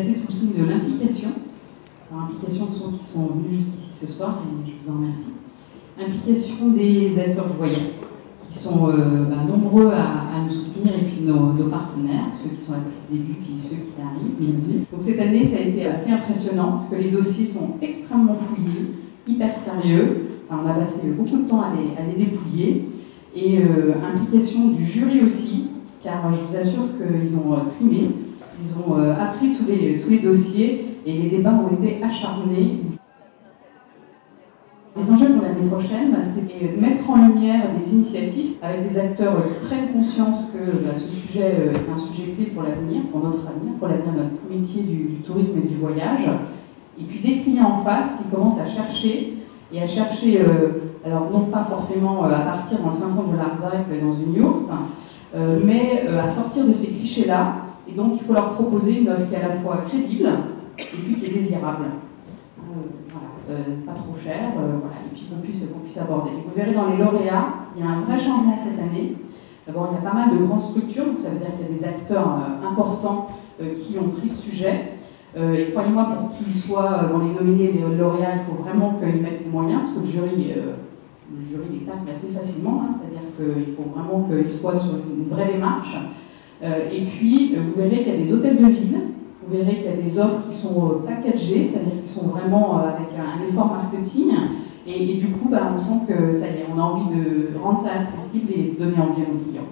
placé sous le signe de l'implication. Alors, implication de ceux qui sont venus jusqu'ici ce soir, et je vous en remercie. Implication des acteurs du voyage, qui sont nombreux à nous soutenir, et puis nos partenaires, ceux qui sont là depuis le début, puis ceux qui arrivent, bien dit. Donc cette année, ça a été assez impressionnant, parce que les dossiers sont extrêmement fouillés, hyper sérieux. Enfin, on a passé beaucoup de temps à les dépouiller. Et implication du jury aussi, car je vous assure qu'ils ont trimé, ils ont appris tous les dossiers, et les débats ont été acharnés. Les enjeux pour l'année prochaine, c'est de mettre en lumière des initiatives avec des acteurs qui prennent conscience que ce sujet est un sujet clé pour l'avenir, pour notre avenir, pour l'avenir de notre métier du tourisme et du voyage. Et puis des clients en face qui commencent à chercher, alors non pas forcément à partir dans le fin fond de l'Arzac dans une yourte, mais à sortir de ces clichés-là. Et donc il faut leur proposer une offre qui est à la fois crédible et puis qui est désirable. Pas trop cher, et puis qu'on puisse aborder. Et vous verrez dans les lauréats, il y a un vrai changement cette année. D'abord, il y a pas mal de grandes structures, donc ça veut dire qu'il y a des acteurs importants qui ont pris ce sujet. Et croyez-moi, pour qu'ils soient dans les nominés, les lauréats, il faut vraiment qu'ils mettent les moyens, parce que le jury les tape assez facilement, c'est-à-dire qu'il faut vraiment qu'ils soient sur une vraie démarche. Et puis, vous verrez qu'il y a des hôtels de ville. Vous verrez qu'il y a des offres qui sont packagées, c'est-à-dire qui sont vraiment avec un effort marketing. Et du coup, on sent que ça y est, on a envie de rendre ça accessible et de donner envie à nos clients.